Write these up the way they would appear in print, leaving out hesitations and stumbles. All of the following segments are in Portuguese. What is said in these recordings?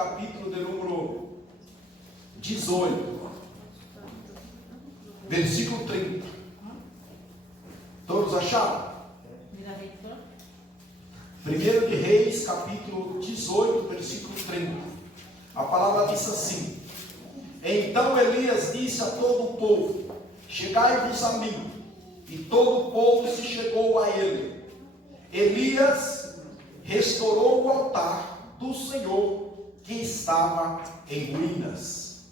capítulo de número 18, versículo 30. Todos acharam? 1 de Reis, capítulo 18, versículo 30. A palavra diz assim: então Elias disse a todo o povo: chegai-vos a mim. E todo o povo se chegou a ele. Elias restaurou o altar do Senhor que estava em ruínas.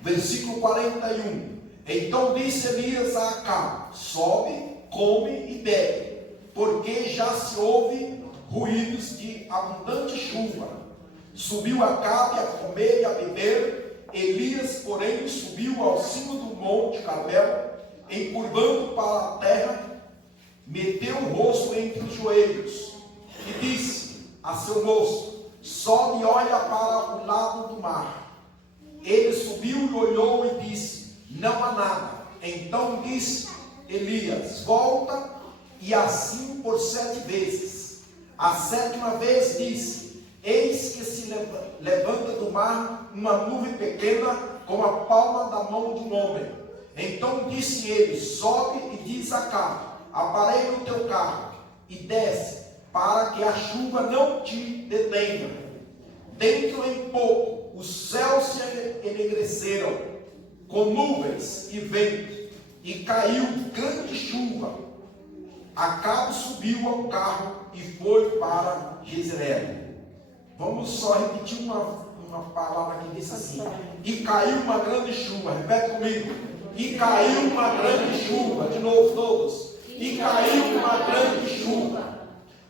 Versículo 41. Então disse Elias a Acabe: sobe, come e bebe, porque já se ouve ruídos de abundante chuva. Subiu Acabe a comer e a beber. Elias, porém, subiu ao cimo do monte Carmel, encurvando para a terra, meteu o rosto entre os joelhos e disse a seu moço: sobe e olha para o lado do mar. Ele subiu e olhou e disse: não há nada. Então disse Elias: volta, e assim por 7 vezes. A 7ª vez disse: eis que se levanta do mar uma nuvem pequena, como a palma da mão de um homem. Então disse ele: sobe e diz a Acabe: aparelha o teu carro e desce, para que a chuva não te detenha. Dentro em pouco os céus se enegreceram com nuvens e vento, e caiu grande chuva. Acabe subiu ao carro e foi para Jezreel. Vamos só repetir uma palavra que diz assim: e caiu uma grande chuva. Repete comigo: e caiu uma grande chuva. De novo todos: e caiu uma grande chuva.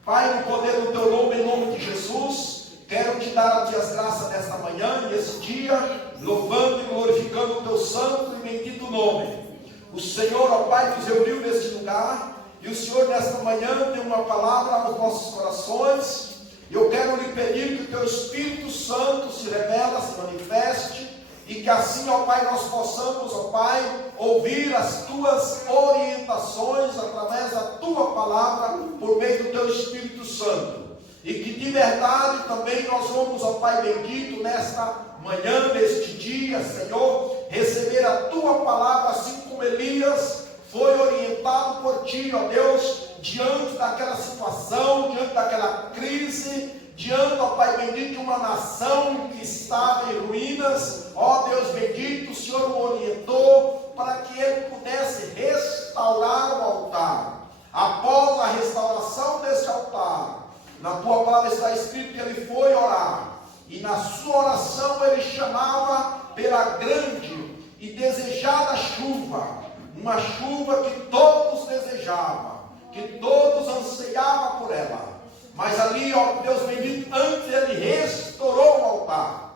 Pai, no poder do teu nome, em nome de Jesus, quero te dar a ti as graças nesta manhã e esse dia, louvando e glorificando o teu santo e bendito nome. O Senhor, ó Pai, nos reuniu neste lugar, e o Senhor nesta manhã tem uma palavra aos nossos corações. Eu quero lhe pedir que o teu Espírito Santo se revela, se manifeste, e que assim, ó Pai, nós possamos, ó Pai, ouvir as tuas orientações através da tua palavra, por meio do teu Espírito Santo. E que de verdade também nós vamos, ó Pai bendito, nesta manhã, neste dia, Senhor, receber a tua palavra, assim como Elias foi orientado por ti, ó Deus, diante daquela situação, diante daquela crise, diante, ó Pai bendito, de uma nação que estava em ruínas. Ó Deus bendito, o Senhor o orientou para que ele pudesse restaurar o altar. Após a restauração desse altar, na tua palavra está escrito que ele foi orar, e na sua oração ele chamava pela grande e desejada chuva, uma chuva que todos desejavam, que todos anseiavam por ela. Mas ali, ó Deus bendito, antes ele restaurou o altar.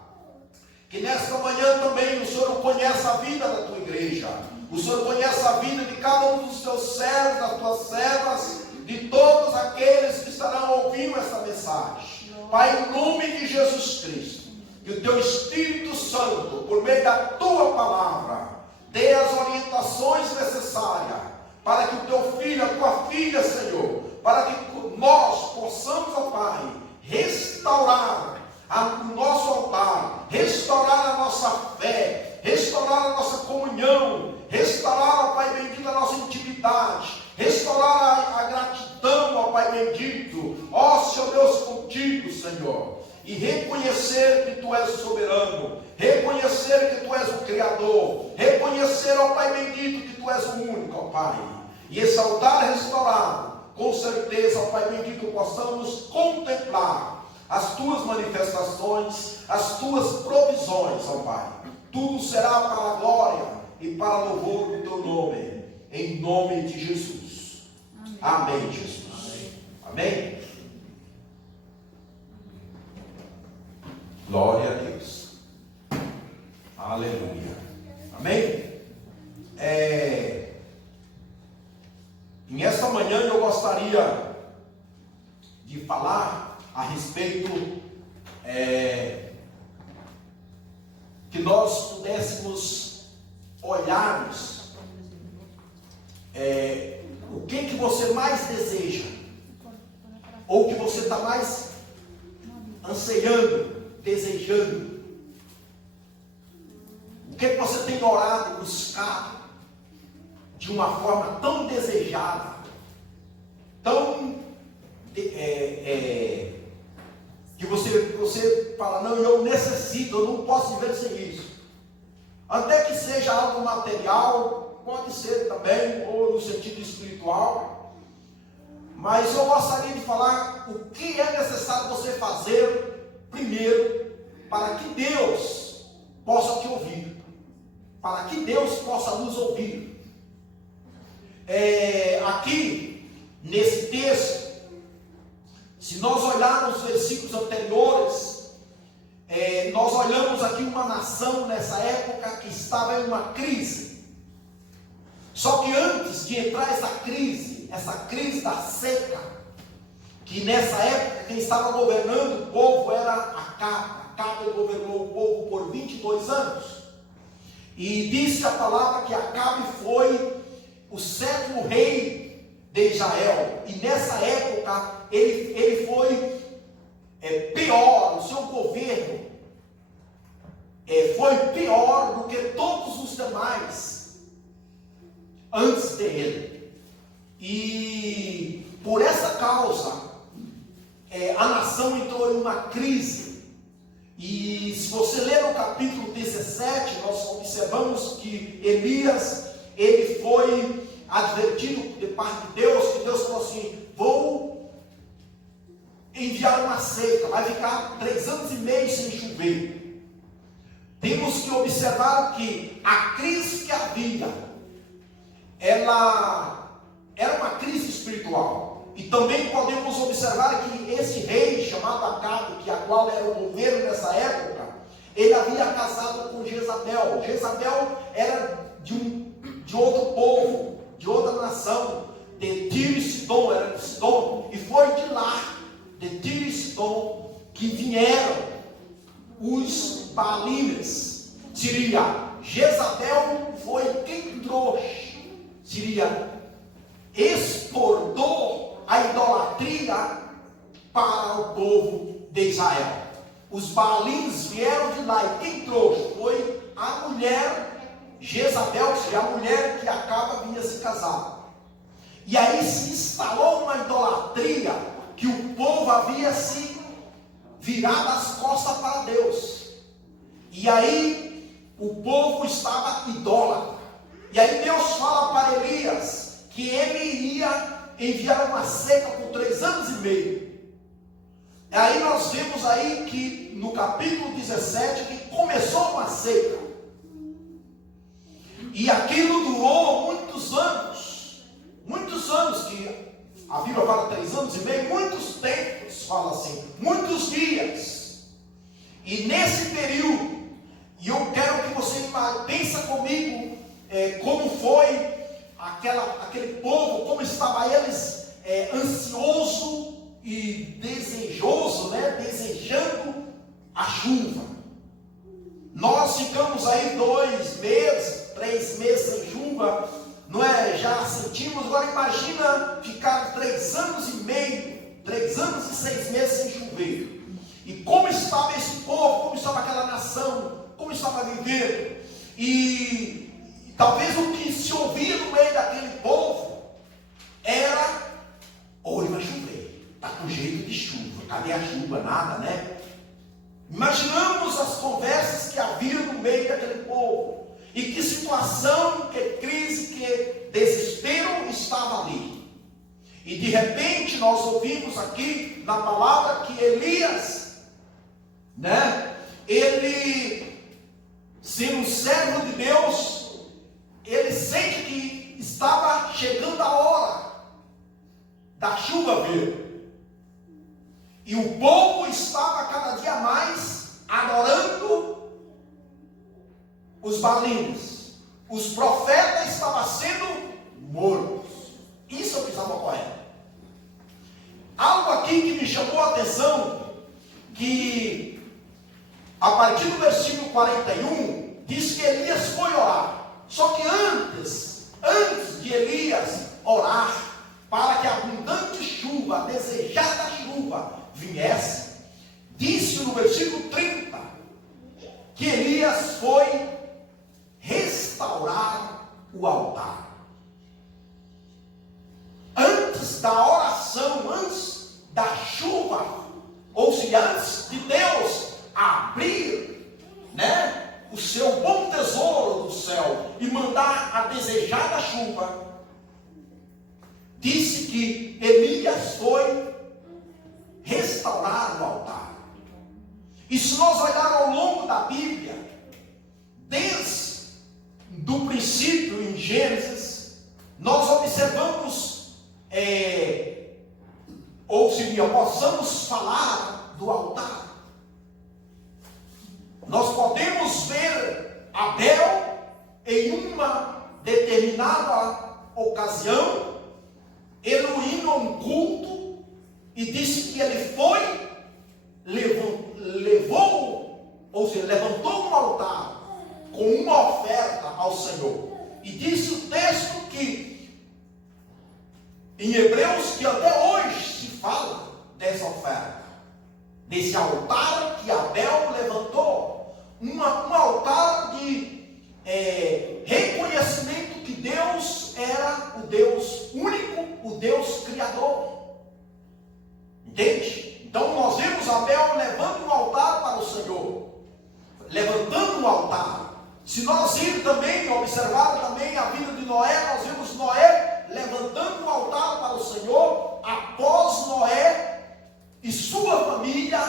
Que nesta manhã também o Senhor conhece a vida da tua igreja, o Senhor conhece a vida de cada um dos teus servos, das tuas servas, de todos aqueles que estarão ouvindo essa mensagem. Pai, em nome de Jesus Cristo, que o teu Espírito Santo, por meio da tua palavra, dê as orientações necessárias, para que o teu filho, a tua filha, Senhor, para que nós possamos, ó Pai, restaurar o nosso altar, restaurar a nossa fé, restaurar a nossa comunhão, restaurar, ó Pai bendito, a nossa intimidade, restaurar a gratidão, ó Pai bendito, ó Senhor Deus, contigo, Senhor, e reconhecer que tu és o soberano, reconhecer que tu és o Criador, reconhecer, ó Pai bendito, que tu és o único, ó Pai, e esse altar restaurado, com certeza, ó Pai bendito, possamos contemplar as tuas manifestações, as tuas provisões, ó Pai. Tudo será para a glória e para o louvor do teu nome, em nome de Jesus. Amém, amém Jesus. Amém. Glória a Deus. Aleluia. Amém. Em esta manhã eu gostaria de falar a respeito que nós pudéssemos olharmos o que você mais deseja, ou que você está mais anseiando desejando? O que você tem orado e buscado de uma forma tão desejada, tão que você fala, não, eu necessito, eu não posso viver sem isso. Até que seja algo material, pode ser também, ou no sentido espiritual. Mas eu gostaria de falar o que é necessário você fazer primeiro para que Deus possa te ouvir, para que Deus possa nos ouvir. Aqui, nesse texto, se nós olharmos os versículos anteriores, nós olhamos aqui uma nação nessa época que estava em uma crise. Só que antes de entrar essa crise da seca, que nessa época quem estava governando o povo era Acabe. Acabe governou o povo por 22 anos. E disse a palavra que Acabe foi o 7º rei de Israel. E nessa época ele foi pior, o seu governo foi pior do que todos os demais antes dele. E por essa causa a nação entrou em uma crise. E se você ler no capítulo 17, nós observamos que Elias, ele foi advertido de parte de Deus, que Deus falou assim, vou enviar uma seca, vai ficar 3 anos e meio sem chover. Temos que observar que a crise que havia, ela era uma crise espiritual. E também podemos observar que esse rei chamado Acabe, que a qual era o governo nessa época, ele havia casado com Jezabel. Jezabel era de outro povo, de outra nação, de Tiro e Sidom, era de Sidom, e foi de lá, de Tiro e Sidom, que vieram os Baalines. Seria Jezabel foi quem trouxe, seria exportou a idolatria para o povo de Israel. Os Baalines vieram de lá, e quem trouxe foi a mulher Jezabel, que é a mulher que Acabe vinha se casar. E aí se instalou uma idolatria, que o povo havia se virado as costas para Deus. E aí o povo estava idólatra. E aí Deus fala para Elias que ele iria enviar uma seca por 3 anos e meio. Aí nós vemos aí que no capítulo 17 que começou uma seca. E aquilo durou muitos anos, que a Bíblia fala 3 anos e meio, muitos tempos, fala assim, muitos dias. E nesse período, e eu quero que você pense comigo, como foi aquele povo, como estava eles ansioso e desejoso, desejando a chuva. Nós ficamos aí 2 meses, 3 meses sem chuva, não é? Já sentimos. Agora imagina ficar 3 anos e meio, 3 anos e 6 meses sem chover. E como estava esse povo, como estava aquela nação, como estava vivendo. E talvez o que se ouvia no meio daquele povo era: hoje vai chover, está com jeito de chuva, cadê a chuva? Nada, né? Imaginamos as conversas que havia no meio daquele povo, e que situação, que crise, que desespero estava ali. E de repente nós ouvimos aqui na palavra que Elias, ele, sendo um servo de Deus, ele sente que estava chegando a hora da chuva vir. E o povo estava cada dia mais adorando os Baalines. Os profetas estavam sendo mortos. Isso é o que estava ocorrendo. Algo aqui que me chamou a atenção, que a partir do versículo 41, diz que Elias foi orar. Só que antes de Elias orar, para que a abundante chuva, a desejada chuva, viesse, disse no versículo 30, que Elias foi restaurar o altar. Antes da oração, antes da chuva, ou se antes de Deus abrir, o seu bom tesouro do céu e mandar a desejada chuva, disse que Elias foi restaurar o altar. E se nós olharmos ao longo da Bíblia, desde o princípio em Gênesis, nós observamos, ou seria, possamos falar do altar. Nós podemos ver Abel em uma determinada ocasião, ele a um culto e disse que ele foi, levantou um altar com uma oferta ao Senhor. E disse o texto que em Hebreus que até hoje se fala dessa oferta, desse altar que Abel levantou, um altar de reconhecimento que Deus era o Deus único, o Deus criador. Entende? Então nós vemos Abel levando um altar para o Senhor, levantando um altar. Se nós irmos também, observar também a vida de Noé, nós vemos Noé levantando um altar para o Senhor, após Noé e sua família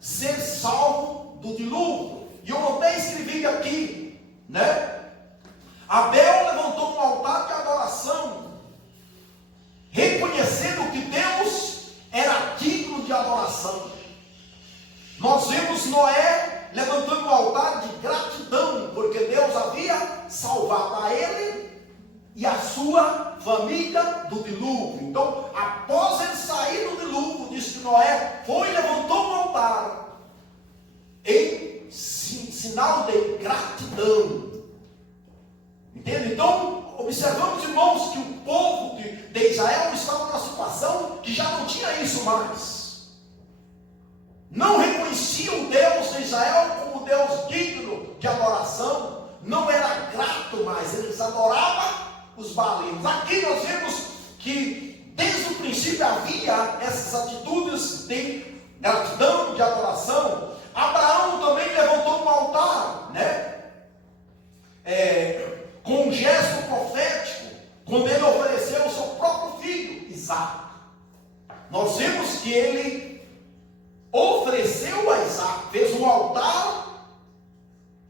ser salvo do dilúvio. E eu até escrevi aqui, Abel levantou um altar de adoração, reconhecendo que Deus era digno de adoração. Nós vemos Noé levantando um altar de gratidão, porque Deus havia salvado a ele e a sua família do dilúvio. Então, após ele sair do dilúvio, diz que Noé foi e levantou um altar em sinal de gratidão. Entende? Então, observamos, irmãos, que o povo de Israel estava numa situação que já não tinha isso mais. Não reconhecia o Deus de Israel como Deus digno de adoração. Não era grato mais, eles adoravam os baalinos. Aqui nós vemos que desde o princípio havia essas atitudes de gratidão, de adoração. Abraão também levantou um altar, com um gesto profético, quando ele ofereceu o seu próprio filho, Isaac. Nós vemos que ele ofereceu a Isaac, fez um altar,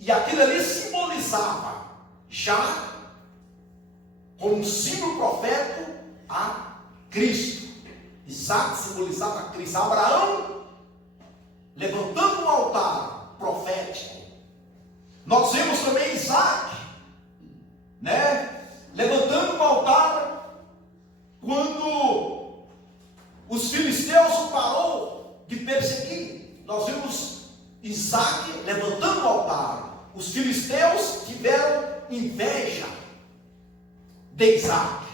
e aquilo ali simbolizava já como um símbolo profético a Cristo. Isaac simbolizava Cristo. Abraão levantando um altar profético. Nós vemos também Isaac, levantando um altar quando os filisteus o parou de perseguir. Nós vemos Isaac levantando o altar. Os filisteus tiveram inveja de Isaac.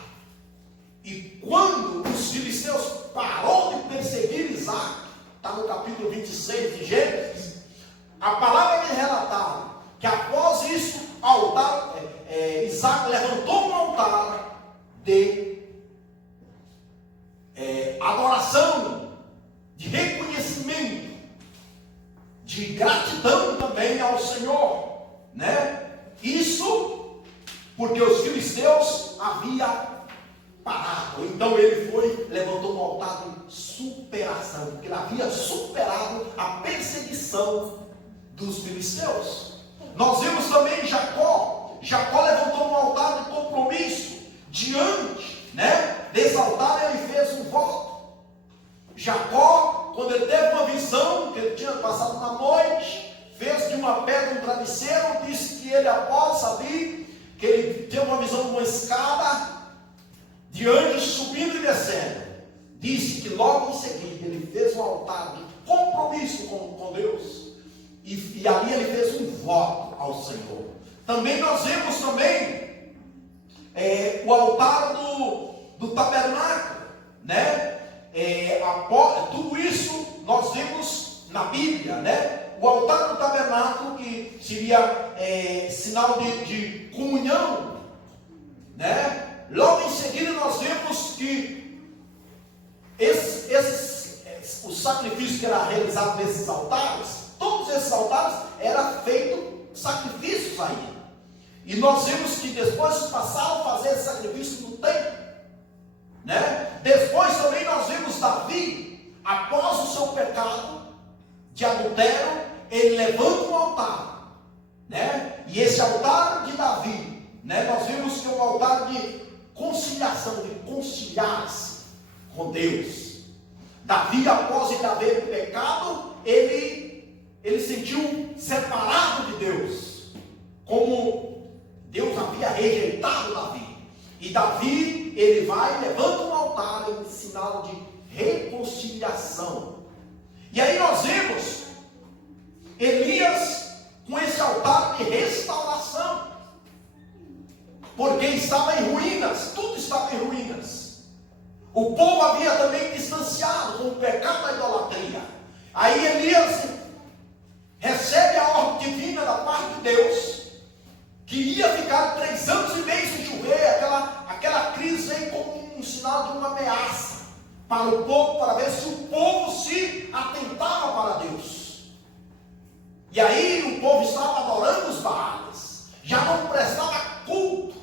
E quando os filisteus parou de perseguir Isaac, está no capítulo 26 de Gênesis, a palavra me relatada que após isso, Isaac levantou um altar de adoração, de reconhecimento, de gratidão também ao Senhor, Isso porque os filisteus haviam parado. Então ele levantou um altar de superação, porque ele havia superado a perseguição dos filisteus. Nós vemos também Jacó. Jacó levantou um altar de compromisso. Diante desse altar ele fez um voto. Jacó, quando ele teve uma visão, que ele tinha passado uma noite, fez de uma pedra um travesseiro, disse que ele após saber que ele teve uma visão de uma escada de anjos subindo e descendo. Disse que logo em seguida ele fez um altar de compromisso com Deus. E ali ele fez um voto ao Senhor. Também nós vemos o altar do tabernáculo, tudo isso nós vemos na Bíblia, o altar do tabernáculo, que seria sinal de comunhão, né? Logo em seguida nós vemos que os sacrifícios que eram realizados nesses altares, todos esses altares eram feitos sacrifícios aí. E nós vemos que depois passaram a fazer esse sacrifício no templo, né? Depois também nós vemos Davi, após o seu pecado de adultério, ele levanta um altar, né? E esse altar de Davi, né, nós vemos que é um altar de conciliação, de conciliar-se com Deus. Davi, após ele haver pecado, ele sentiu separado de Deus, como Deus havia rejeitado Davi. E Davi, ele vai e levanta um altar em sinal de reconciliação. E aí nós vemos Elias com esse altar de restauração, porque estava em ruínas, tudo estava em ruínas. O povo havia também distanciado com o pecado da idolatria. Aí Elias recebe a ordem divina da parte de Deus, que ia ficar 3 anos e meio sem chover. Aquela crise veio como um sinal de uma ameaça para o povo, para ver se o povo se atentava para Deus. E aí o povo estava adorando os Baales, já não prestava culto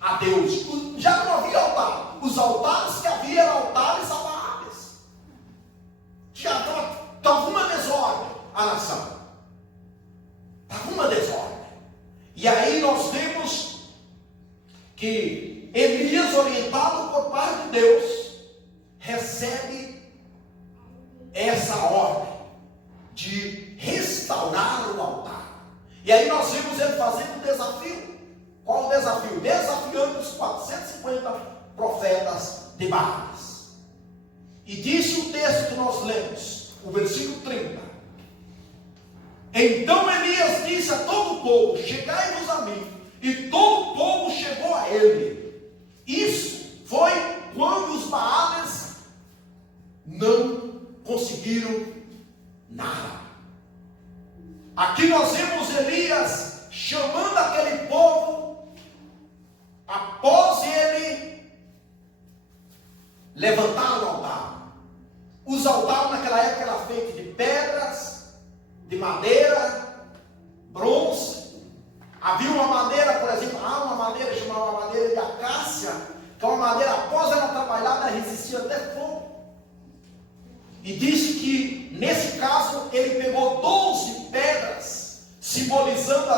a Deus, já não havia altar. Os altares que havia eram altares a Baales. Já estava uma desordem a nação, estava uma desordem. E aí nós vemos que Elias, orientado por parte de Deus, recebe essa ordem de restaurar o altar. E aí nós vemos ele fazendo um desafio. Qual o desafio? Desafiando os 450 profetas de Baales. E disse o texto que nós lemos, o versículo 30. Então Elias disse a todo o povo: chegai-vos a mim. E todo o povo chegou a ele. Isso foi quando os Baales não conseguiram nada. Aqui nós vemos Elias chamando aquele povo, após ele levantar o altar. Os altares naquela época eram feitos de pedras, de madeira, bronze. Havia uma madeira, por exemplo, uma madeira chamada madeira de acácia, que é uma madeira, após ela trabalhada, ela resistia até fogo. E disse que nesse caso ele pegou 12 pedras, simbolizando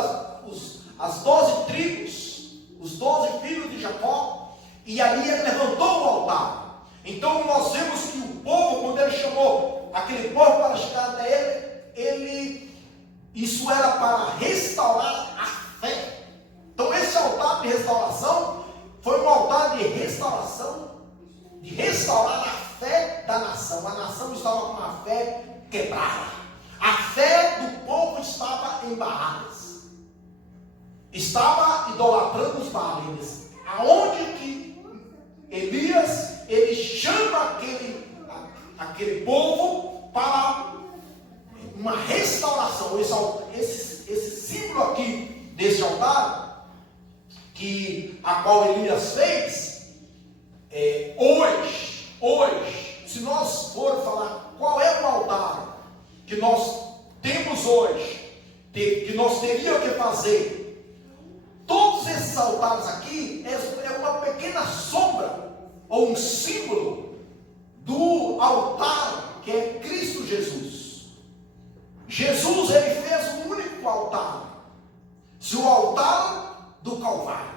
as 12 tribos, os 12 filhos de Jacó, e ali ele levantou o altar. Então nós vemos que o povo, quando ele chamou aquele povo para chegar até isso era para restaurar a fé. Então esse altar de restauração foi um altar de restauração, de restaurar a fé da nação. A nação estava com a fé quebrada. A fé do povo estava em Baales. Estava idolatrando os Baales. Aonde que Elias, ele chama aquele povo para uma restauração. Esse símbolo aqui desse altar, a qual Elias fez, hoje, se nós for falar qual é o altar que nós temos hoje, que nós teríamos que fazer, todos esses altares aqui é uma pequena sombra ou um símbolo do altar que é Cristo Jesus. Jesus, ele fez um único altar, o altar do Calvário.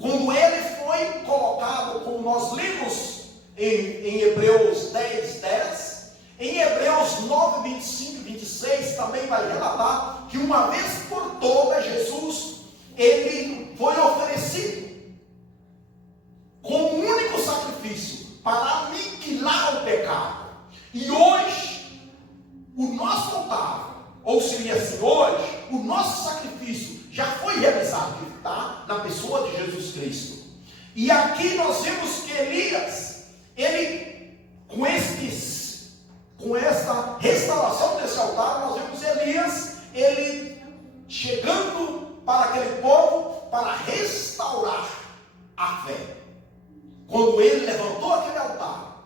Quando ele foi colocado, como nós lemos em Hebreus 10, em Hebreus 9, 25 e 26, também vai relatar que uma vez por todas, Jesus, ele foi oferecido como um único sacrifício para aniquilar o pecado. E hoje, o nosso altar, ou seria assim, hoje, o nosso sacrifício já foi realizado, tá? Na pessoa de Jesus Cristo. E aqui nós vemos que Elias, ele, com com esta restauração desse altar, nós vemos Elias, ele chegando para aquele povo para restaurar a fé. Quando ele levantou aquele altar,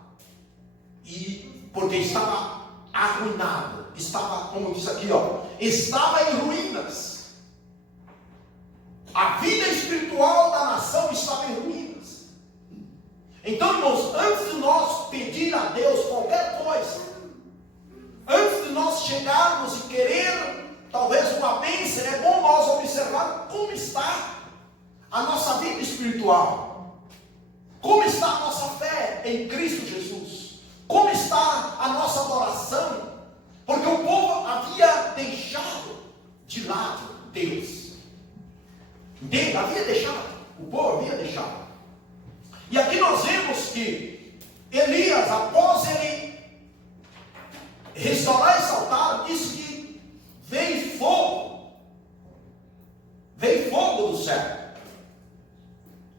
e porque estava arruinado, estava, como diz aqui, estava em ruínas. A vida espiritual da nação estava em ruínas. Então, irmãos, antes de nós pedir a Deus qualquer coisa, antes de nós chegarmos e querer talvez uma bênção, é bom nós observar como está a nossa vida espiritual, como está a nossa fé em Cristo Jesus, como está a nossa adoração, porque o povo havia deixado de lado Deus. Entende? Havia deixado, o povo havia deixado. E aqui nós vemos que Elias, após ele restaurar esse altar, disse que veio fogo do céu.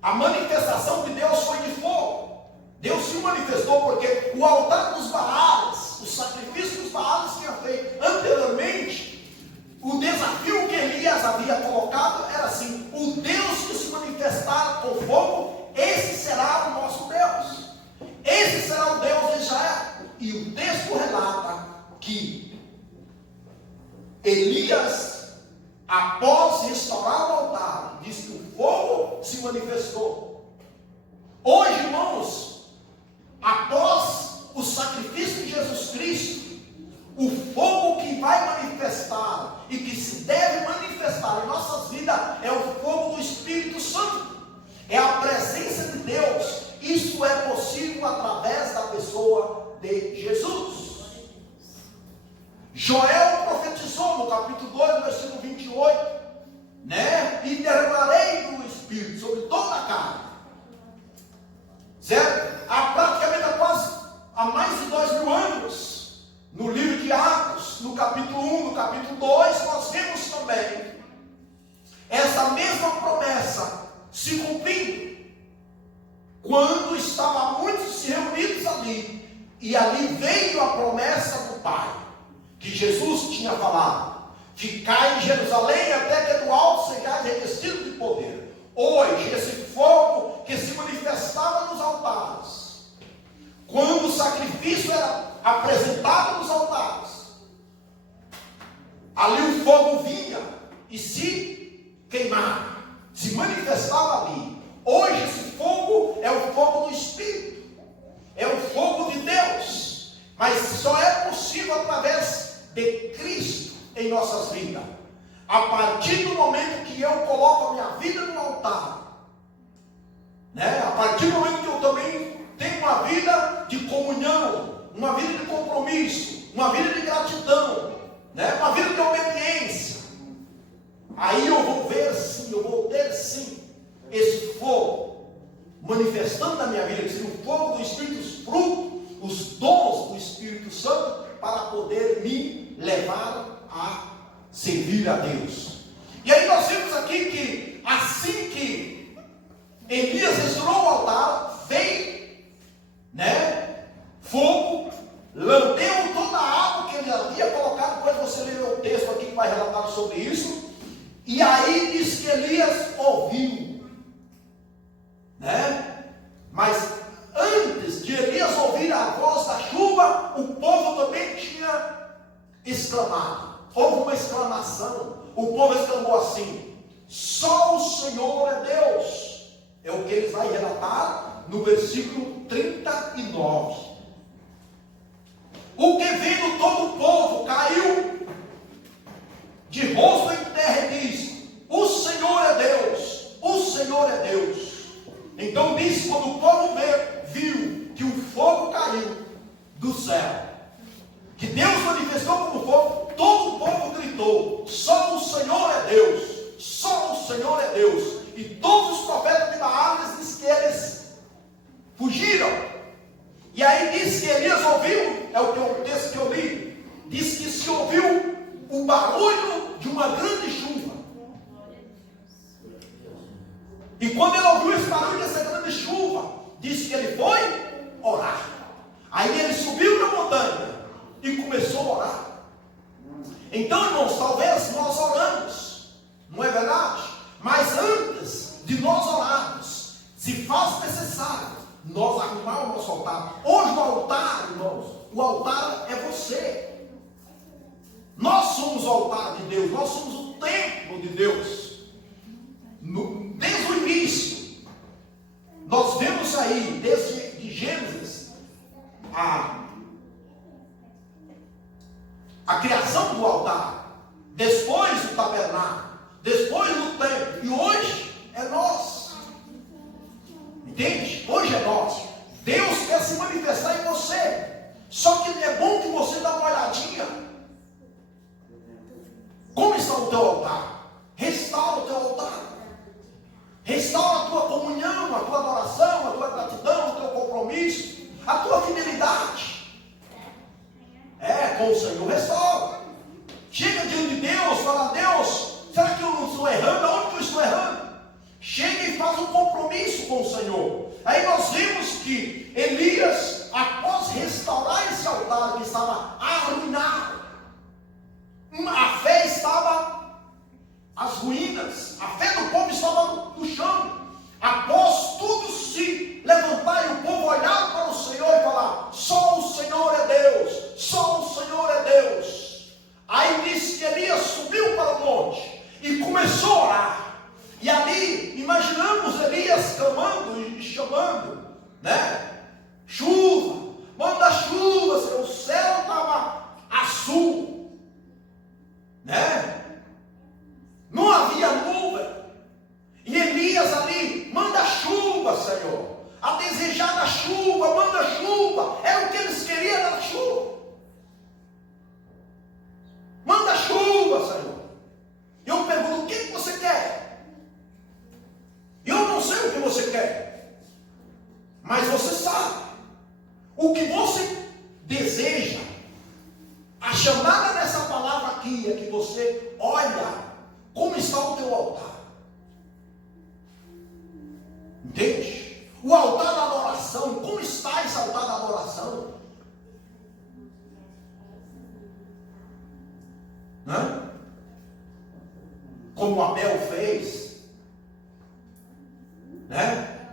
A manifestação de Deus foi de fogo. Deus se manifestou porque o altar dos Baales, o sacrifício dos Baales que tinha feito anteriormente, o desafio que Elias havia colocado era assim: o Deus que se manifestar com fogo, esse será o nosso Deus, esse será o Deus de Israel. E o texto relata que Elias, após restaurar o altar, diz que o fogo se manifestou. Hoje, irmãos, após o sacrifício de Jesus Cristo, o fogo que vai manifestar e que se deve manifestar em nossas vidas é o fogo do Espírito Santo, é a presença de Deus. Isso é possível através da pessoa de Jesus. Joel profetizou no capítulo 2, versículo 28, e derramarei do Espírito sobre toda a carne, certo? Há praticamente há mais de 2000 anos, no livro de Atos, no capítulo 1, no capítulo 2, nós vemos também essa mesma promessa se cumprindo, quando estavam muitos se reunidos ali, e ali veio a promessa do Pai, que Jesus tinha falado: ficai em Jerusalém até que do alto sejais revestidos de poder. Hoje, esse fogo que se manifestava nos altares, quando o sacrifício era apresentado nos altares, ali o fogo vinha e se queimava, se manifestava ali. Hoje esse fogo é o fogo do Espírito, é o fogo de Deus, mas só é possível através de Cristo em nossas vidas. A partir do momento que eu coloco a minha vida no altar, a partir do momento que eu também tenho uma vida de comunhão, uma vida de compromisso, uma vida de gratidão, uma vida de obediência, aí eu vou ver sim, eu vou ter sim esse fogo manifestando na minha vida, que seria o fogo do Espírito, os frutos, os dons do Espírito Santo, para poder me levar a servir a Deus. E aí nós vemos aqui que assim que Elias restaurou o altar, veio fogo, lambeu toda a água que ele havia colocado. Depois você lê o texto aqui que vai relatar sobre isso. E aí diz que Elias ouviu, mas antes de Elias ouvir a voz da chuva, o povo também tinha exclamado. Houve uma exclamação. O povo exclamou assim: só o Senhor é Deus. É o que eles vão relatar no versículo 39. O que vendo todo o povo caiu de rosto em terra e diz: o Senhor é Deus, o Senhor é Deus. Então disse, quando o povo viu que o fogo caiu do céu, que Deus manifestou como fogo, todo o povo gritou: só o Senhor é Deus, só o Senhor é Deus. E todos os profetas de Baal dizem que eles fugiram. E aí diz que Elias ouviu, é o texto que eu li, diz que se ouviu o barulho de uma grande chuva. E quando ele ouviu esse barulho dessa grande chuva, disse que ele foi orar. Aí ele subiu na montanha e começou a orar. Então, irmãos, talvez nós oramos, não é verdade? Mas antes de nós orarmos, se faz necessário nós arrumar o nosso altar. Hoje o altar, irmãos, o altar é você. Nós somos o altar de Deus, nós somos o templo de Deus. Desde o início, nós vemos aí, desde Gênesis, a criação do altar, depois do tabernáculo, depois do templo, e hoje é nós. Entende? Hoje é nós. Deus quer se manifestar em você. Só que é bom que você dê uma olhadinha. Como está o teu altar? Restaura o teu altar. Restaura a tua comunhão, a tua adoração, a tua gratidão, o teu compromisso, a tua fidelidade. Com o Senhor, restaura. Chega diante de Deus, fala: Deus, será que eu não estou errando? Aonde que eu estou errando? Chega e faz um compromisso com o Senhor. Aí nós vimos que Elias, após restaurar esse altar que estava arruinado, a fé estava às ruínas, a fé do povo estava no chão. Após tudo se levantar e o povo olhar para o Senhor e falar: só o Senhor é Deus, só o Senhor é Deus. Aí disse que Elias subiu para o monte e começou a orar. E ali, imaginamos Elias clamando e chamando, né? Chuva, manda chuva, Senhor. O céu estava azul, né? Não havia nuvem. E Elias ali, manda chuva, Senhor. A desejada chuva, manda chuva. Era o que eles queriam, era chuva. Manda chuva, Senhor. Eu pergunto: o que você quer? Eu não sei o que você quer, mas você sabe. O que você deseja, a chamada dessa palavra aqui é que você olha como está o teu altar. Entende? O altar da adoração, como está esse altar da adoração? Como Abel fez, né?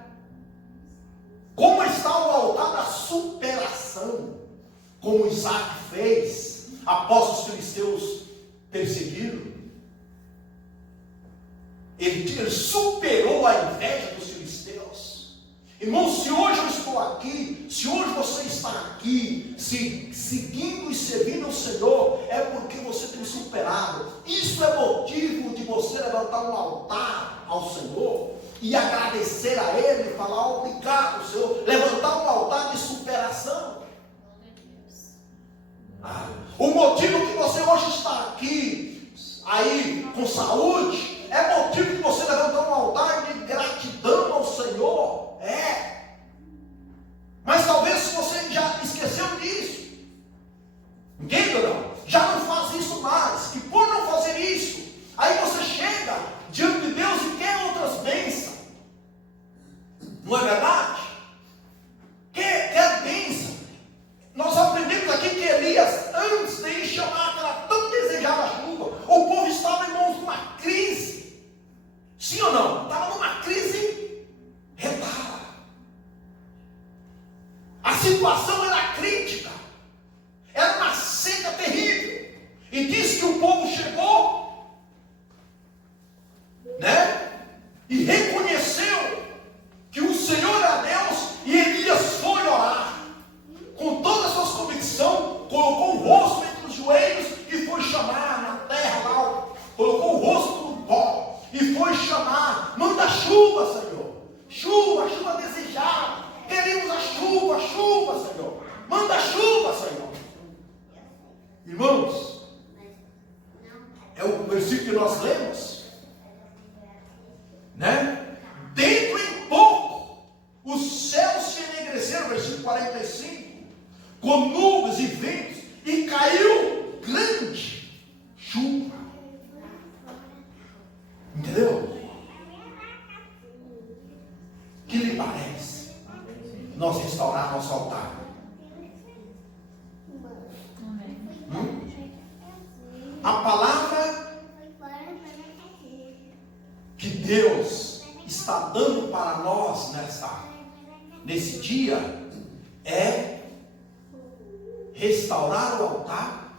Como está o altar da superação, como Isaac fez após os filisteus perseguiram? Ele superou a inveja dos filisteus. Irmão, se hoje eu estou aqui, se hoje você está aqui, seguindo e servindo o Senhor, é porque você tem superado. Isso é motivo de você levantar um altar ao Senhor e agradecer a Ele, falar: obrigado, Senhor. Levantar um altar de superação. O motivo que você hoje está aqui, aí com saúde, é motivo de você levantar um altar de gratidão ao Senhor. Mas talvez você já esqueceu disso. Entende ou não? Já não faz isso mais. E por não fazer isso, aí você chega diante de Deus e quer outras bênçãos. Não é verdade? Quer bênção. Nós aprendemos aqui que Elias, antes de ir chamar aquela tão desejada chuva, o povo estava, irmãos, numa crise. Sim ou não? Estava numa crise retada. A situação era crítica. Era uma seca terrível. E diz que o povo chegou, né? E reconheceu que o Senhor era Deus, e Elias foi orar. Com todas as suas convicções, colocou o rosto entre os joelhos e foi chamar na terra lá. Colocou o rosto no pó e foi chamar: manda chuva, Senhor. Chuva, chuva desejada. Queremos a chuva, Senhor. Manda chuva, Senhor. Irmãos, é o versículo que nós lemos, né? Dentro em pouco, os céus se enegreceram, versículo 45, com nuvens e ventos, e caiu grande chuva. Entendeu? Que lhe parece nós restaurar nosso altar? A palavra que Deus está dando para nós nesse dia é restaurar o altar,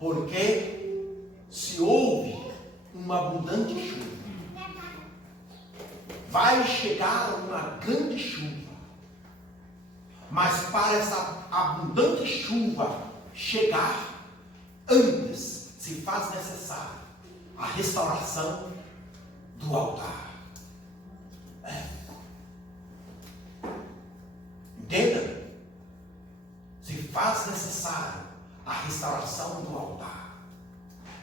porque se houve uma abundante chuva, vai chegar uma grande chuva, mas para essa abundante chuva chegar, antes se faz necessário a restauração do altar. Entenda? Se faz necessário a restauração do altar.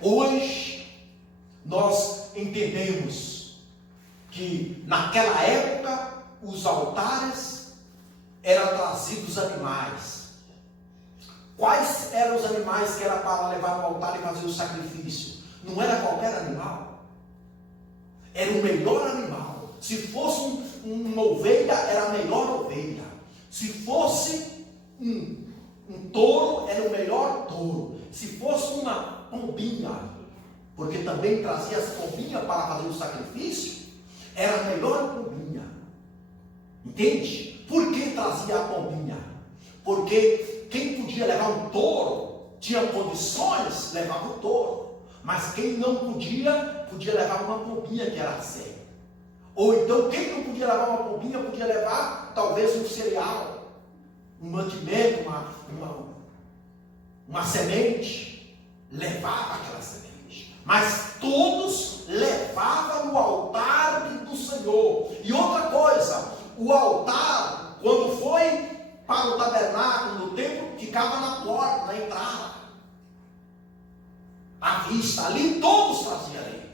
Hoje nós entendemos que naquela época os altares eram trazidos animais. Quais eram os animais que era para levar no altar e fazer o sacrifício? Não era qualquer animal. Era o melhor animal. Se fosse uma ovelha, era a melhor ovelha. Se fosse um touro, era o melhor touro. Se fosse uma pombinha, porque também trazia as pombinhas para fazer o sacrifício, era a melhor pombinha. Entende? Por que trazia a pombinha? Porque quem podia levar um touro, tinha condições, levava o touro. Mas quem não podia, podia levar uma pombinha que era cega. Ou então quem não podia levar uma pombinha, podia levar talvez um cereal, um mantimento, uma semente. Levava aquela semente. Mas todos levavam no altar do Senhor. E outra coisa, o altar, quando foi para o tabernáculo, no templo, ficava na porta, na entrada. À vista, ali todos traziam ali.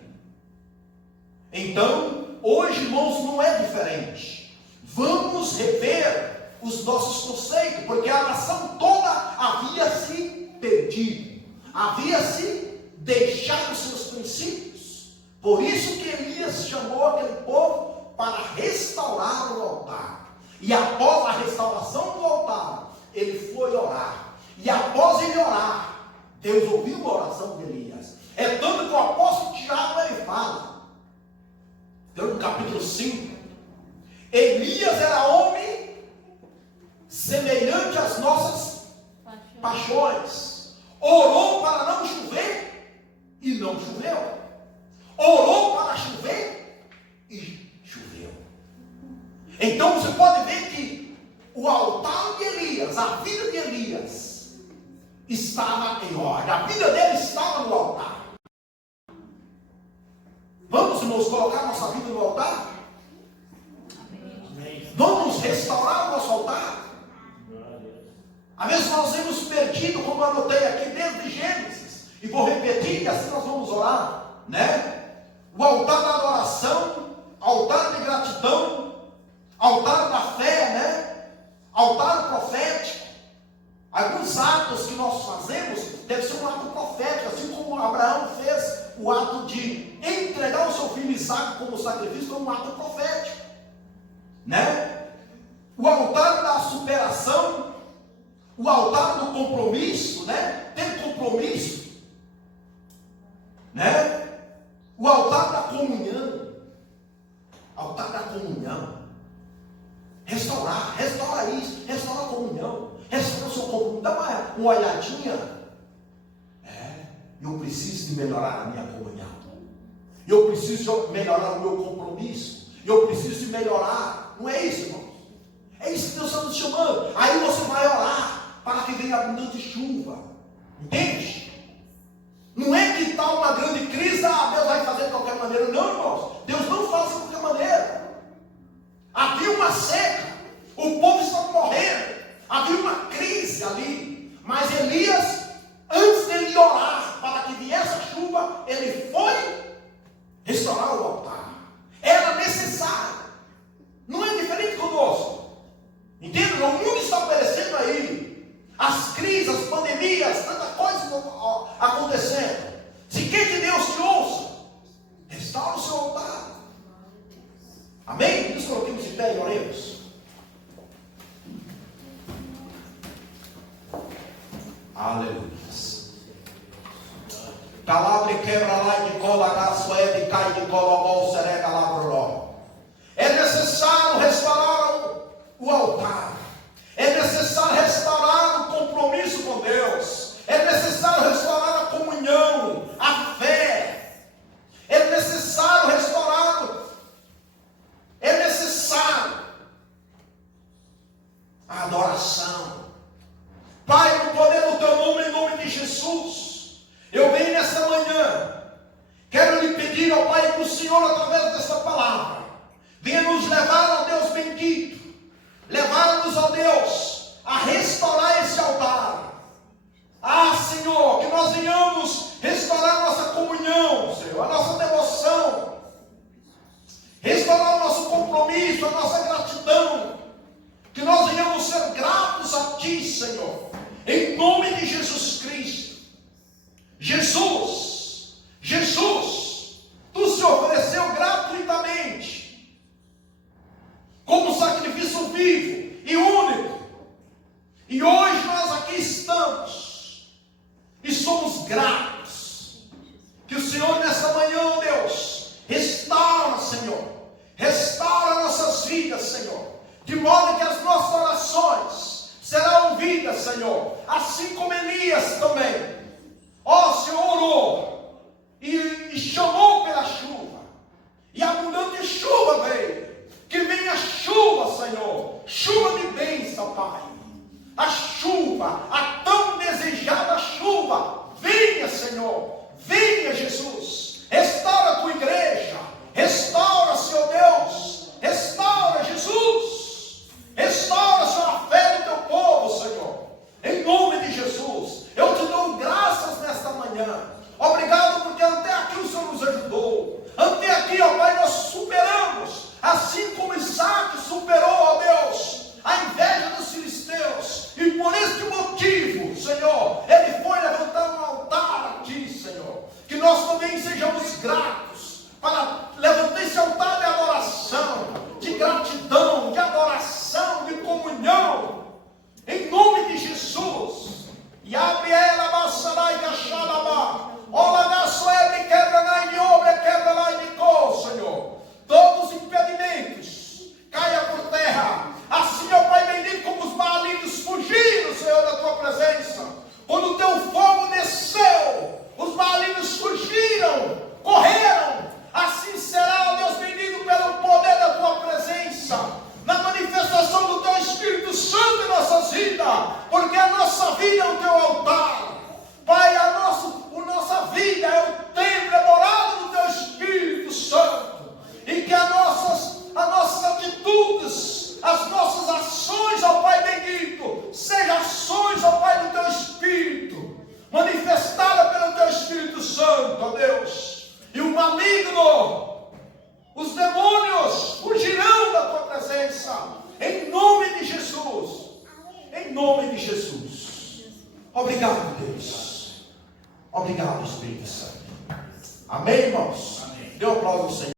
Então, hoje, irmãos, não é diferente. Vamos rever os nossos conceitos, porque a nação toda havia se perdido, havia se deixado os seus princípios. Por isso que Elias chamou aquele povo para restaurar o altar. E após a restauração do altar, ele foi orar. E após ele orar, Deus ouviu a oração de Elias. É tanto que o apóstolo Tiago ele fala, no capítulo 5, Elias era homem semelhante às nossas paixões. Orou para não chover e não choveu. Orou para chover e choveu. Então você pode ver que o altar de Elias, a vida de Elias, estava em ordem. A vida dele estava no altar. Vamos, irmãos, colocar nossa vida no altar? Vamos restaurar o nosso altar? Às vezes nós temos perdido, como eu anotei aqui, desde Gênesis, e vou repetir, e assim nós vamos orar, né? O altar da adoração, altar de gratidão, altar da fé, né? Altar profético. Alguns atos que nós fazemos deve ser um ato profético, assim como Abraão fez o ato de entregar o seu filho Isaque como sacrifício, como um ato profético, né? O altar da superação, o altar do compromisso, né? Ter compromisso, né? O altar da comunhão, altar da comunhão, restaurar isso, restaura a comunhão, restaura o seu compromisso, dá uma olhadinha. Eu preciso de melhorar a minha comunhão, eu preciso melhorar o meu compromisso, eu preciso de melhorar, não é isso, irmão? É isso que Deus está nos chamando. Aí você vai orar para que venha abundante chuva, entende? Não é que está uma grande crise, Deus vai fazer de qualquer maneira. Não, irmãos, Deus não faz de qualquer maneira. Havia uma seca, o povo estava morrendo, havia uma crise ali, mas Elias, antes dele orar para que viesse a chuva, ele foi restaurar o altar. Era necessário. Não é diferente conosco. Entende? O mundo está perecendo aí. As crises, as pandemias, tanta coisa acontecendo. Se quem te Calabre quebra lá de cola, gaço é de cai de colomol, serega labroló. É necessário restaurar o altar. É necessário restaurar o compromisso com Deus. É necessário restaurar a comunhão, a fé. É necessário restaurar. É necessário a adoração. Pai, no poder do teu nome, em nome de Jesus, eu venho nessa manhã, quero lhe pedir, ó Pai, que o Senhor, através dessa palavra, venha nos levar, ó Deus bendito, levar-nos, ó Deus, a restaurar esse altar. Ah, Senhor, que nós venhamos restaurar a nossa comunhão, Senhor, a nossa devoção, restaurar o nosso compromisso, a nossa gratidão, que nós venhamos ser gratos a Ti, Senhor, em nome de Jesus Cristo. Jesus, Tu se ofereceu gratuitamente, como sacrifício vivo e único, e hoje nós aqui estamos, e somos gratos, que o Senhor nessa manhã, Deus, restaura, Senhor, restaura nossas vidas, Senhor, de modo que as nossas orações serão ouvidas, Senhor, assim como Elias também. Ó, Senhor, orou e chamou pela chuva, e abundante chuva veio. Que venha chuva, Senhor, chuva de bênção, Pai. A chuva, a tão desejada chuva, venha, Senhor, venha, Jesus. Restaura a tua igreja, restaura, Senhor Deus, restaura, Jesus, restaura, Senhor, a fé do teu povo, Senhor, em nome de Jesus. Eu te dou graças nesta manhã. Obrigado porque até aqui o Senhor nos ajudou. Até aqui, ó Pai, nós superamos, assim como Isaac superou, ó Deus, a inveja dos filisteus. E por este motivo, Senhor, ele foi levantar um altar a Ti, Senhor. Que nós também sejamos gratos para levantar esse altar de adoração, de gratidão, de adoração, de comunhão, em nome de Jesus. E abre ela, Bassarai, Cachalabá. Olha, soebre, quebra na de obra, quebra lá de cor, Senhor. Todos os impedimentos caia por terra. Assim, ó Pai bendito, como os malignos fugiram, Senhor, da Tua presença. Quando o Teu fogo desceu, os malignos fugiram, correram. Assim será, ó Deus bendito, pelo poder da Tua presença, na manifestação do Teu Espírito Santo em nossas vidas, porque a nossa vida é o Teu altar. Pai, a nossa vida é o templo adorado do Teu Espírito Santo. E que as nossas atitudes, as nossas ações, ó Pai bendito, sejam ações, ó Pai, do Teu Espírito, manifestada pelo Teu Espírito Santo, ó Deus. E o maligno, os demônios fugirão da Tua presença, em nome de Jesus. Em nome de Jesus. Obrigado, Deus. Obrigado, Espírito Santo. Amém, irmãos? Amém. Dê um aplauso ao Senhor.